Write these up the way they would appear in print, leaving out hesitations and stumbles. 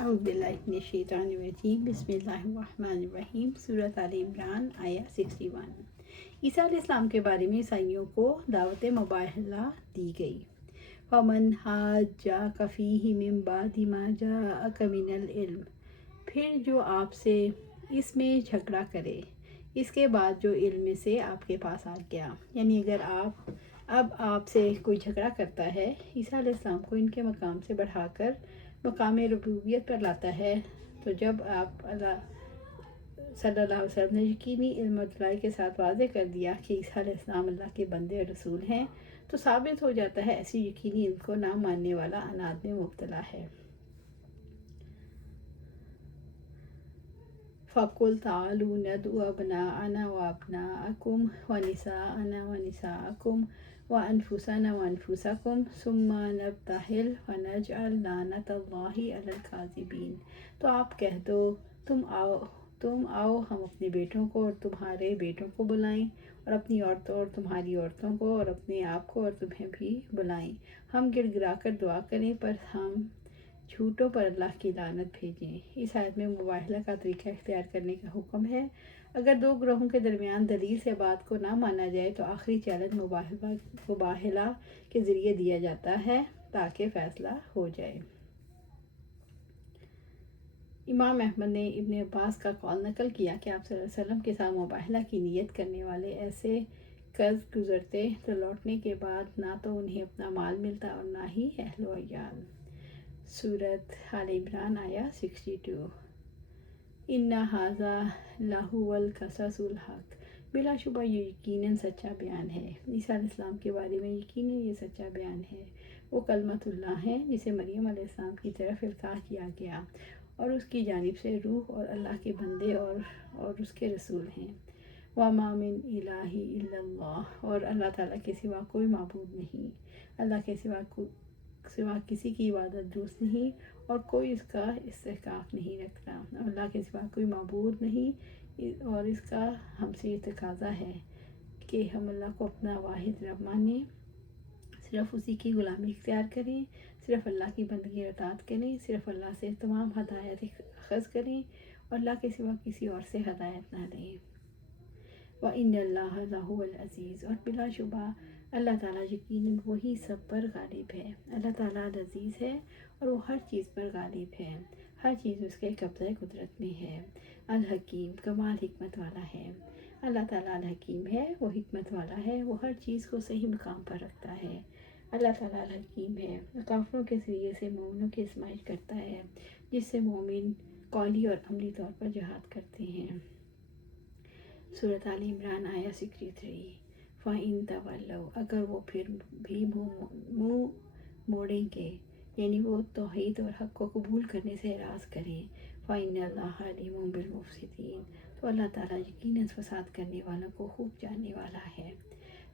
اعوذ باللہ من الشیطان الرجیم بسم اللہ الرحمن الرحیم سورۃ آل عمران آیا 61۔ عیسیٰ علیہ السلام کے بارے میں عیسائیوں کو دعوت مباہلہ دی گئی۔ فَمَنْ حَاجَّكَ فِيهِ مِنْ بَعْدِ مَا جَاءَكَ مِنَ الْعِلْمِ، پھر جو آپ سے اس میں جھگڑا کرے اس کے بعد جو علم سے آپ کے پاس آ گیا، یعنی اگر آپ سے کوئی جھگڑا کرتا ہے، عیسیٰ علیہ السلام کو ان کے مقام سے بڑھا کر مقام ربوبیت پر لاتا ہے، تو جب آپ اللہ صلی اللہ علیہ وسلم نے یقینی علم و اطلاع کے ساتھ واضح کر دیا کہ عیسیٰ علیہ السلام اللہ کے بندے اور رسول ہیں، تو ثابت ہو جاتا ہے ایسی یقینی علم کو نہ ماننے والا عناد میں مبتلا ہے۔ فَقُلْ تَعَالُوا نَدْعُ أَبْنَاءَنَا وَأَبْنَاءَكُمْ وَنِسَاءَنَا وَنِسَاءَكُمْ وَأَنفُسَنَا وَأَنفُسَكُمْ ثُمَّ نَبْتَهِلْ فَنَجْعَلْ لَعْنَتَ اللَّهِ عَلَى الْكَاذِبِينَ، تو آپ کہہ دو تم آؤ ہم اپنے بیٹوں کو اور تمہارے بیٹوں کو بلائیں، اور اپنی عورتوں اور تمہاری عورتوں کو، اور اپنے آپ کو اور تمہیں بھی بلائیں، ہم گڑ گڑا کر دعا کریں پر ہم جھوٹوں پر اللہ کی لعنت بھیجیں۔ اس آیت میں مباہلہ کا طریقہ اختیار کرنے کا حکم ہے۔ اگر دو گروہوں کے درمیان دلیل سے بات کو نہ مانا جائے تو آخری چیلنج مباہلہ کے ذریعے دیا جاتا ہے تاکہ فیصلہ ہو جائے۔ امام احمد نے ابن عباس کا قول نقل کیا کہ آپ صلی اللہ علیہ وسلم کے ساتھ مباہلہ کی نیت کرنے والے ایسے قرض گزرتے تو لوٹنے کے بعد نہ تو انہیں اپنا مال ملتا اور نہ ہی اہل و عیال۔ سورۃ آل عمران آیا 62۔ اِنَّ هَٰذَا لَهُوَ الْقَصَصُ الْحَقُّ، بلا شبہ یہ یقیناً سچا بیان ہے۔ عیسیٰ علیہ السلام کے بارے میں یقیناً یہ سچا بیان ہے۔ وہ کلمۃ اللہ ہیں جسے مریم علیہ السلام کی طرف القاء کیا گیا، اور اس کی جانب سے روح اور اللہ کے بندے اور اس کے رسول ہیں۔ وَمَا مِنْ إِلَٰهٍ إِلَّا اللَّهُ، اور اللہ تعالیٰ کے سوا کوئی معبود نہیں، اللہ کے سوا کسی کی عبادت درست نہیں اور کوئی اس کا استحقاق نہیں رکھتا، اللہ کے سوا کوئی معبود نہیں، اور اس کا ہم سے یہ تقاضا ہے کہ ہم اللہ کو اپنا واحد رب مانیں، صرف اسی کی غلامی اختیار کریں، صرف اللہ کی بندگی اور اطاعت کریں، صرف اللہ سے تمام ہدایت اخذ کریں اور اللہ کے سوا کسی اور سے ہدایت نہ لیں۔ وَإِنَّ اللَّهَ لَهُوَ الْعَزِيزُ، اور بلا شبہ اللہ تعالیٰ یقیناً وہی سب پر غالب ہے۔ اللہ تعالیٰ عزیز ہے اور وہ ہر چیز پر غالب ہے، ہر چیز اس کے قبضہ قدرت میں ہے۔ الحکیم، کمال حکمت والا ہے۔ اللہ تعالیٰ الحکیم ہے، وہ حکمت والا ہے، وہ ہر چیز کو صحیح مقام پر رکھتا ہے۔ اللہ تعالیٰ الحکیم ہے، کافروں کے ذریعے سے مومنوں کی آزمائش کرتا ہے، جس سے مومن قولی اور عملی طور پر جہاد کرتے ہیں۔ سورۃ آل عمران آیا 63۔ فَإِن تَوَلَّوْا، اگر وہ پھر بھی منہ موڑیں گے، یعنی وہ توحید اور حق کو قبول کرنے سے اعراض کریں، فَإِنَّ اللَّهَ عَلِيمٌ بِالْمُفْسِدِينَ، تو اللہ تعالیٰ یقیناً فساد کرنے والوں کو خوب جاننے والا ہے۔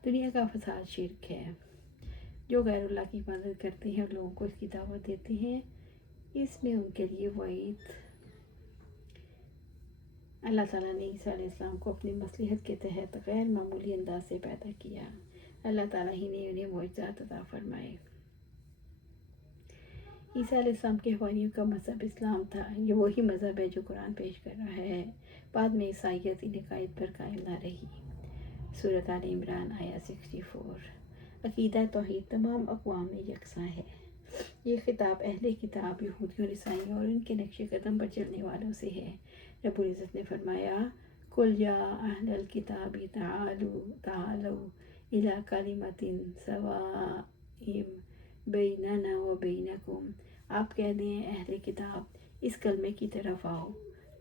دنیا کا فساد شرک ہے۔ جو غیر اللہ کی مدد کرتے ہیں اور لوگوں کو اس کی دعوت دیتے ہیں، اس میں ان کے لیے وعید۔ اللہ تعالیٰ نے عیسیٰ علیہ السلام کو اپنی مصلحت کے تحت غیر معمولی انداز سے پیدا کیا۔ اللہ تعالیٰ ہی نے انہیں معجزات عطا فرمائے۔ عیسیٰ علیہ السلام کے حواریوں کا مذہب اسلام تھا، یہ وہی مذہب ہے جو قرآن پیش کر رہا ہے۔ بعد میں عیسائیت ان عقائد پر قائم نہ رہی۔ سورۃ آل عمران آیا 64۔ عقیدہ توحید تمام اقوام میں یکساں ہے۔ یہ خطاب اہل کتاب، یہودیوں اور عیسائیوں اور ان کے نقش قدم پر چلنے والوں سے ہے۔ رب العزت نے فرمایا، قُلْ يَا أَهْلَ الْكِتَابِ تَعَالَوْا إِلَىٰ كَلِمَةٍ سَوَاءٍ بَيْنَنَا وَبَيْنَكُمْ، آپ کہہ دیں اہل کتاب، اس کلمے کی طرف آؤ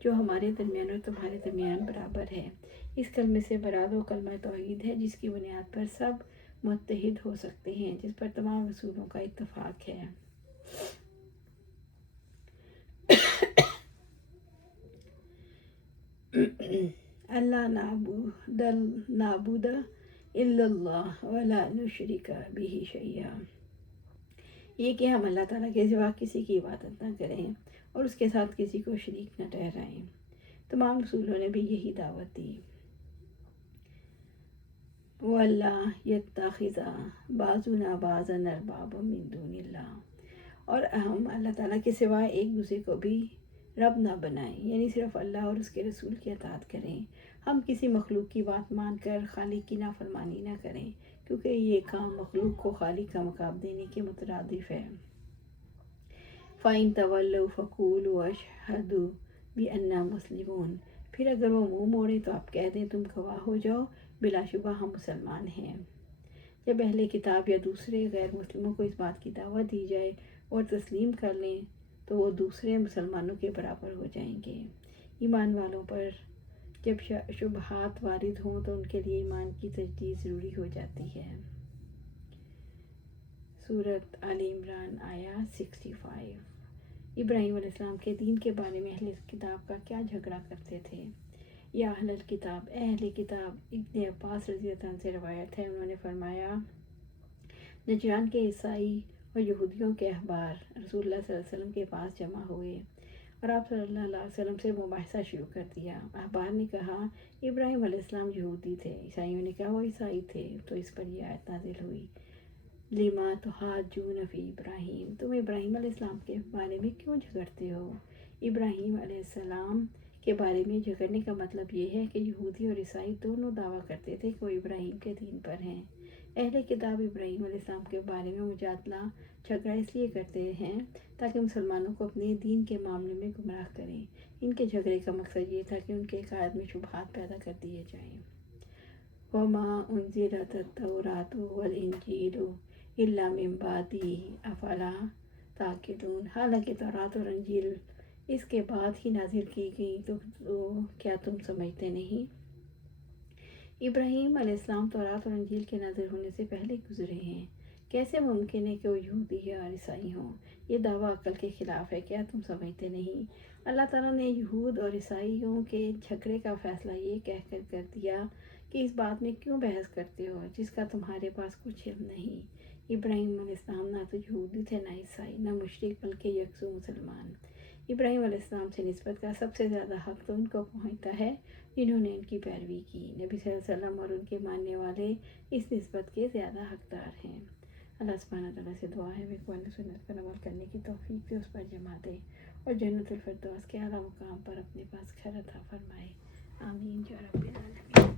جو ہمارے درمیان اور تمہارے درمیان برابر ہے۔ اس کلمے سے مراد وہ کلمہ توحید ہے جس کی بنیاد پر سب متحد ہو سکتے ہیں، جس پر تمام رسولوں کا اتفاق ہے۔ اللہ نعبد الا اللہ ولا نشرک بہ شیئا، یہ کہ ہم اللہ تعالیٰ کے سوا کسی کی عبادت نہ کریں اور اس کے ساتھ کسی کو شریک نہ ٹھہرائیں۔ تمام رسولوں نے بھی یہی دعوت دی۔ وَأَلَّا يَتَّخِذَ بَعْضُنَا بَعْضًا أَرْبَابًا مِن دُونِ اللَّهِ، اور ہم اللہ تعالیٰ کے سوا ایک دوسرے کو بھی رب نہ بنائیں، یعنی صرف اللہ اور اس کے رسول کی اطاعت کریں۔ ہم کسی مخلوق کی بات مان کر خالق کی نافرمانی نہ کریں، کیونکہ یہ کام مخلوق کو خالق کا مقام دینے کے مترادف ہے۔ فَإِن تَوَلَّوْا فَقُولُوا أَشْهَدُوا بِأَنَّا مُسْلِمُونَ، پھر اگر وہ منہ موڑے تو آپ کہہ دیں تم گواہ ہو جاؤ، بلا شبہ ہم مسلمان ہیں۔ جب اہل کتاب یا دوسرے غیر مسلموں کو اس بات کی دعوت دی جائے اور تسلیم کر لیں تو وہ دوسرے مسلمانوں کے برابر ہو جائیں گے۔ ایمان والوں پر جب شبہات وارد ہوں تو ان کے لیے ایمان کی تجدید ضروری ہو جاتی ہے۔ سورۃ آل عمران آیا 65۔ ابراہیم علیہ السلام کے دین کے بارے میں اہل کتاب کا کیا جھگڑا کرتے تھے؟ یا اہل کتاب ابن عباس رضی اللہ عنہ سے روایت ہے، انہوں نے فرمایا نجران کے عیسائی اور یہودیوں کے احبار رسول اللہ صلی اللہ علیہ وسلم کے پاس جمع ہوئے اور آپ صلی اللہ علیہ وسلم سے مباحثہ شروع کر دیا۔ احبار نے کہا ابراہیم علیہ السلام یہودی تھے، عیسائیوں نے کہا وہ عیسائی تھے، تو اس پر یہ آیت نازل ہوئی لِمَا تُحَاجُّونَ فِی ابراہیم، تم ابراہیم علیہ السلام کے بارے میں کیوں جھگڑتے ہو؟ ابراہیم علیہ السلام کے بارے میں جھگڑنے کا مطلب یہ ہے کہ یہودی اور عیسائی دونوں دعویٰ کرتے تھے کہ وہ ابراہیم کے دین پر ہیں۔ اہل کتاب ابراہیم علیہ السلام کے بارے میں مجادلہ جھگڑا اس لیے کرتے ہیں تاکہ مسلمانوں کو اپنے دین کے معاملے میں گمراہ کریں۔ ان کے جھگڑے کا مقصد یہ تھا کہ ان کے عقائد میں شبہات پیدا کر دیے جائیں۔ وَمَا أُنزِلَتِ التَّوْرَاةُ وَالْإِنجِيلُ إِلَّا مِن بَعْدِهِ أَفَلَا تَعْقِلُونَ، حالانکہ تورات اور انجیل اس کے بعد ہی نازل کی گئی تو کیا تم سمجھتے نہیں؟ ابراہیم علیہ السلام تورات اور انجیل کے نازل ہونے سے پہلے گزرے ہیں، کیسے ممکن ہے کہ وہ یہودی یا عیسائی ہوں؟ یہ دعویٰ عقل کے خلاف ہے، کیا تم سمجھتے نہیں؟ اللہ تعالیٰ نے یہود اور عیسائیوں کے جھگڑے کا فیصلہ یہ کہہ کر دیا کہ اس بات میں کیوں بحث کرتے ہو جس کا تمہارے پاس کچھ علم نہیں۔ ابراہیم علیہ السلام نہ تو یہودی تھے، نہ عیسائی، نہ مشرک، بلکہ یکسو مسلمان۔ ابراہیم علیہ السلام سے نسبت کا سب سے زیادہ حق تو ان کو پہنچتا ہے جنہوں نے ان کی پیروی کی۔ نبی صلی اللہ علیہ وسلم اور ان کے ماننے والے اس نسبت کے زیادہ حقدار ہیں۔ اللہ سبحانہ تعالیٰ سے دعا ہے وہ قرآن سنت پر عمل کرنے کی توفیق دے، اس پر جمع دے اور جنت الفردوس کے اعلیٰ مقام پر اپنے پاس گھر عطا فرمائے۔ آمین یا رب العالمین۔